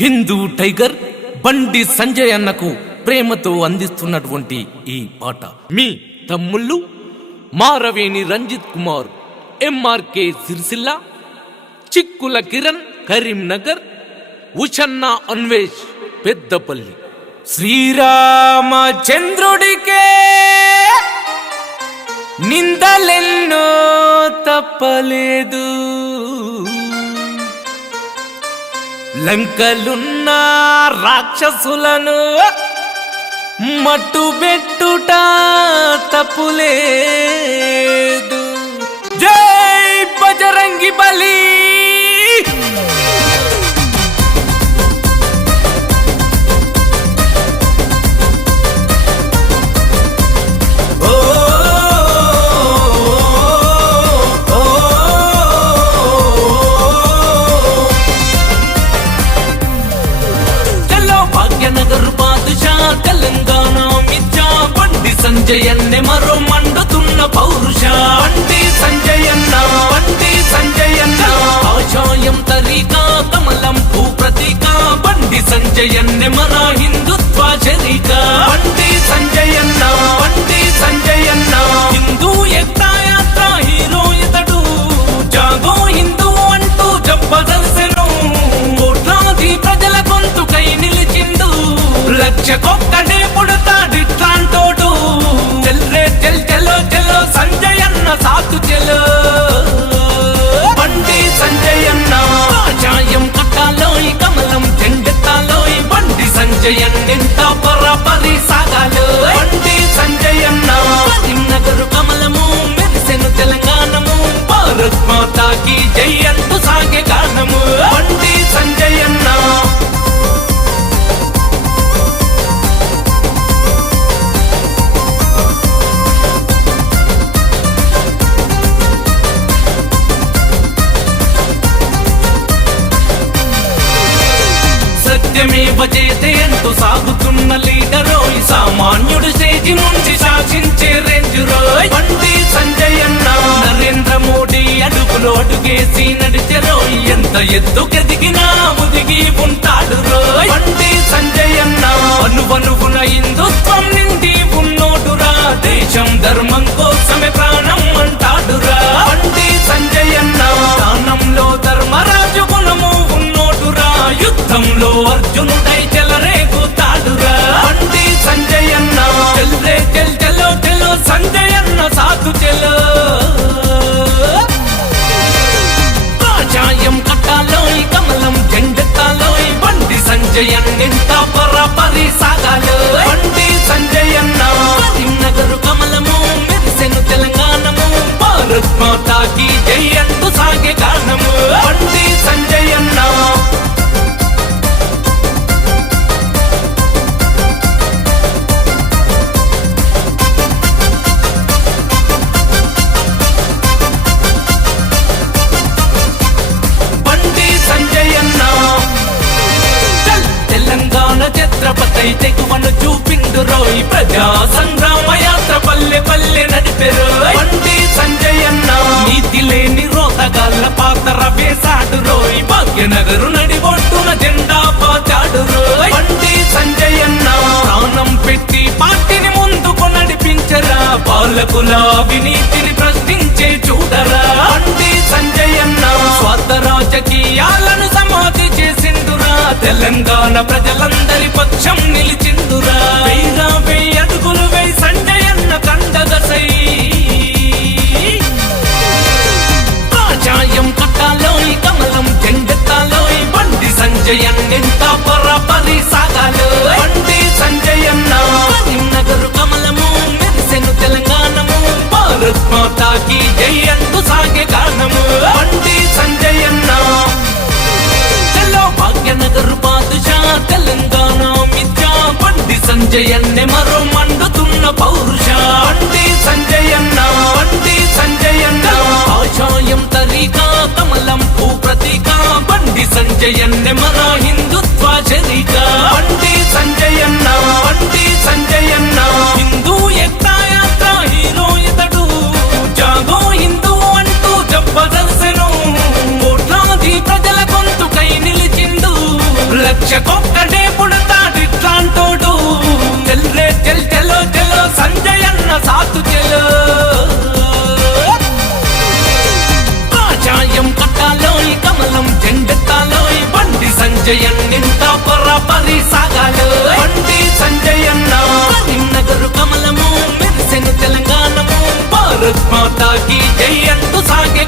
Hindu tiger Bandi Sanjay అన్నకు ప్రేమతో అందిస్తున్నటువంటి ఈ పాట మీ తమ్ముళ్ళు మారవేణి రంజిత్ కుమార్, ఎంఆర్కే సిరిసిల్ల, చిక్కుల కిరణ్ కరీంనగర్, ఉషన్న అన్వేష్ పెద్దపల్లి. శ్రీరామచంద్రుడికే నిందలెన్నో తప్పలేదు, లంకలున్న రాక్షసులను మట్టుబెట్టుట తప్పులేదు. జై బజరంగి బలి. తెలంగాణ మిర్జా బండి సంజయన్నే మరో మండుతున్న పౌరుష. బండి సంజయన్న, బండి సంజయన్న, ఆశయం తరీకా కమలం భూ ప్రతీక. బండి సంజయన్నే మన హిందుత్వ చరిక. బండి సంజయన్న, బండి సంజయన్న, హిందూ ఏకతాయాత్ర హీరో ఇతడు. జాగో హిందూ అంటూ జబ్బదర్శను, కోట్లాది ప్రజల గొంతుకై నిలిచిండు. లక్షకొక్కడే పుడతాడిట్లాంటోడు. చెల్రే చెల్ చెలో చెలో సంజయన్న సాతు చెలో. బండి సంజయన్న కాషాయం కట్టాలోయ్, కమలం చెండెత్తాలోయ్. బండి సంజయన్నెంత పరపరి సాగాలో. బండి సంజయన్న కరీంనగర్ కమలము మెరిసెను తెలంగాణము. భారత్ మాతాకి జై అంటూ సాగే గానము. బండి సంజయన్న సత్యమేవ జయతే అంటూ సాగుతున్న లీడరోయ్. సామాన్యుడు స్టేజి నుంచి శాసించే రేంజ్ రోయ్. బండి సంజయన్న నరేంద్ర మోడీ అడుగులో అడుగేసి నడిచెరోయ్. ఎంత ఎత్తుకెదిగినా ముదిగి ఉంటాడు రోయ్. బండి సంజయన్న అనువనుగున హిందుత్వం నిండి ఉన్నోడురా. దేశం ధర్మం కోసమే ప్రాణం అంటాడురా. బండి సంజయన్న దానంలో ధర్మరాజు గుణము ఉన్నోడురా. యుద్ధంలో అర్జునుడై చెలరేగుతాడురా. బండి సంజయన్న చెల్రే చెల్ చెలో చెలో సంజయన్న సాధు చెలో. కాషాయం కట్టాలోయ్, కమలం చెండెత్తాలోయ్. బండి సంజయన్నెంత పరపరి సాగాలో. బండి సంజయన్న కరీంనగర్ కమలము మెరిసెను తెలంగాణము. భారత్ మాతాకి జై అంటూ సాగే గానము. బండి సంజయన్న ఛత్రపతి తెగువను చూపిండు రోయ్. ప్రజా సంగ్రామ యాత్ర పల్లె పల్లె నడిపెరోయ్. బండి సంజయన్న నీతి లేని రోతగాళ్ళ పాత్ర వేసాడు రోయ్. భాగ్యనగరు నడిబొట్టున జెండా పాతాడు రోయ్. బండి సంజయన్న ప్రాణం పెట్టి పార్టీని ముందుకు నడిపించరా. పాలకుల అవినీతిని ప్రశ్నించే చూడరా. బండి సంజయన్న స్వార్థ రాజకీయాలను సమాధి చేసిండురా. తెలంగాణ ప్రజలందరి పక్షం నిలిచిందురా. వెయ్యి అడుగులు వేయి సంజయన్న కండగసై. కాషాయం కట్టాలోయ్, కమలం చెండెత్తాలోయ్. బండి సంజయన్నెంత పరపరి సాగాలో. బండి సంజయన్న కరీంనగర్ కమలము మెరిసెను తెలంగాణము. భారత్ మాతాకి జై అంటూ సాగే గానము. బండి సంజయన్న భాగ్యనగర్ బాదుషా తెలంగాణ మిర్జా. బండి సంజయన్నే మరో మండుతున్న పౌరుష. బండి సంజయన్న, బండి సంజయన్న, ఆశయం తరీకా కమలం భూ ప్రతీక. బండి సంజయన్నే మన హిందుత్వ చరిక. బండి సంజయన్న, బండి సంజయన్న, హిందూ ఏకతాయాత్ర హీరో ఇతడు. జాగో హిందూ అంటూ జబ్బదర్శను, కోట్లాది ప్రజల గొంతుకై నిలిచిండు. లక్ష అన్నింటా పరాపరి సాగాడు బండి సంజయ్ అన్న కరీంనగర్ కమలము మెరిసెను తెలంగాణము భారత్ మాతాకి జై అంటూ సాగే